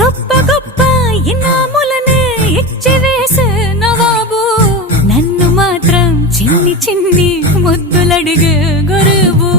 గొప్ప గొప్ప ఇనాములనే ఇచ్చి వేసే నవాబు నన్ను మాత్రం చిన్ని చిన్ని ముద్దులడిగే గురువు